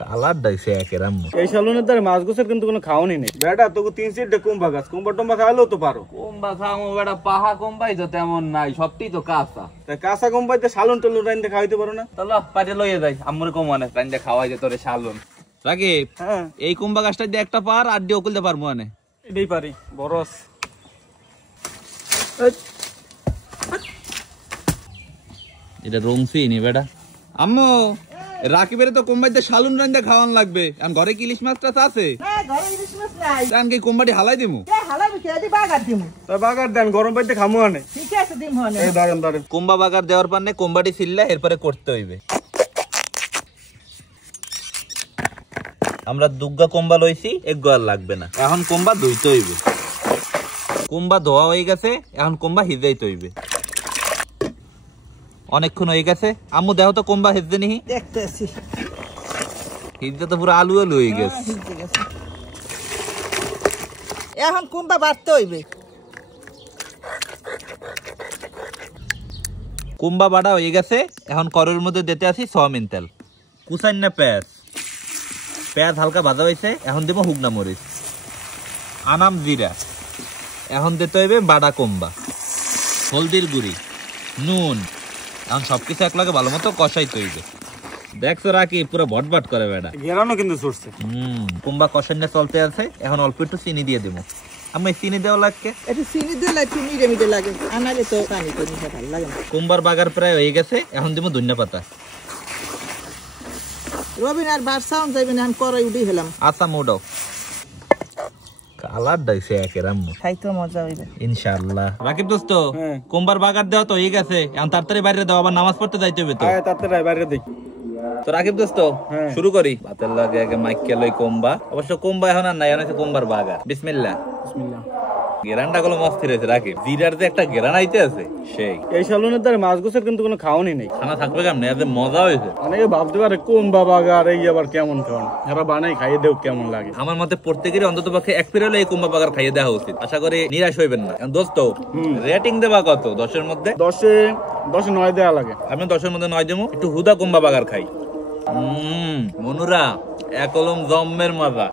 Colour ডাইছে একেরাম এই সালুনের দ্বারা মাছ গোছের কিন্তু কোনো খাওয়ানি নেই বেটা। তোকে 3-4টা কুম্বা গাছ কুম্বা টম্বা খাওয়ালেও তো পারো। কোম্বা খামো বেটা, পাহা কোম্বাই তো তেমন নাই, সবটি তো কাঁচা। তাই কাঁচা কুম্বাইতে সালুন টালুন রাইন্দে খাওয়াইতে পারো না? চলো পাটে লইয়ে যাই, আম্মুর কম মানে রাইন্দে খাওয়াই যে তোরে শালুন। রাকিব, হ্যাঁ এই কুম্বা গাছটা দিয়ে একটা পার আর দিয়ে ওকুলতে পারবো মানে। এটাই পারি বরস। এটা রংসি নি বেটা। আম্মু, রাকিবের তো কোম্বাইতে শালুন রাইন্দে খাওয়ান লাগবে। আর ঘরে কি ইলিশ মাছটা আছে? হ্যাঁ, ঘরে ইলিশ মাছ নাই। কারণ কি কোম্বাটি হালাই দিমু? হালাবি কে দি বাগার দিমু। তা বাগার দেন, গরম পাইতে খামু আনে। ঠিক আছে দিম হনে। এই দাঁড়ান দাঁড়ান। কোম্বা বাগার দেওয়ার পারনে কোম্বাটি ছিললে এরপরে করতে হইবে। আমরা দুগ্গা কোম্বা লইছি, এক গোয়াল লাগবে না। এখন কোম্বা ধুইতে হইবে। কোম্বা ধোয়া হয়ে গেছে, এখন কোম্বা হিজাইতে হইবে। অনেকক্ষণ হয়ে গেছে। আম্মু দেখো তো কোম্বা হেজে নিহি। দেখতেছি। হিজে তো পুরো আলু আলু হয়ে গেছে। এখন কুম্বা বাড়তে হইবে। কুম্বা বাড়া হয়ে গেছে, এখন করের মধ্যে দিতে আসি সয়াবিন তেল। কুচাইন না পেঁয়াজ, পেঁয়াজ হালকা ভাজা হয়েছে। এখন দেবো হুগনা মরিচ, আনাম জিরা। এখন দিতে হইবে বাড়া কোম্বা, হলদির গুঁড়ি, নুন। এখন সবকিছু একলাগে ভালো মতো কষাইতে হইবে। দেখছো রাকি পুরো ভটভট করে বেটা। ঘেরানো কিন্তু ছুটছে। কুম্বা কষাইনে চলতে আছে। এখন অল্প একটু চিনি দিয়ে দেবো। আমি চিনি দেওয়া লাগবে, একটু চিনি দিলে একটু মিড়ে মিড়ে লাগে, আনালে তো পানি তো নিতে ভালো লাগে না। কুম্বার বাগার প্রায় হয়ে গেছে। এখন দেবো ধনিয়া পাতা। রবিন আর বারসাউন যাইবেন, এখন করাই উঠে গেলাম। আচ্ছা মুডো। কালার ডাইছে একেরাম খাইতে মজা হইবে ইনশাআল্লাহ। রাকিব দোস্ত, হ্যাঁ। কুম্বার বাগার দেওয়া তো হয়ে গেছে। এখন তাড়াতাড়ি বাইরে দাও, আবার নামাজ পড়তে যাইতে হবে তো। আয় তাড়াতাড়ি বাইরে দেখি। তো রাকিব দোস্ত, হ্যাঁ। শুরু করি। ভাতের লাগে আগে মাইকে লই কোম্বা। অবশ্য কোম্বা এখন আর নাই, এখন হচ্ছে কোম্বার বাগার। বিসমিল্লাহ। বিসমিল্লাহ। গেরানটা গুলো মস্ত রয়েছে রাকিব। জিরার যে একটা গেরান আইতে আছে সেই। এই সালুনের দ্বারা মাছ গোছের কিন্তু কোনো খাওয়ানি নেই। খানা থাকবে কেমন? এত মজা হয়েছে। অনেকে ভাবতে পারে কুম্বা বাগার এই আবার কেমন খাওয়ান, এরা বানাই খাইয়ে দেও কেমন লাগে। আমার মতে প্রত্যেকেরই অন্তত পক্ষে এক ফিরে এই কুম্বা বাগার খাইয়ে দেওয়া উচিত। আশা করি নিরাশ হইবেন না। এখন দোস্ত, রেটিং দেবা কত 10-এর মধ্যে? 10-এ 9 দেওয়া লাগে। আমি 10-এর মধ্যে 9 দেবো। একটু হুদা কুম্বা বাগার খাই। মনুরা, এক কলম জম্মের মজা।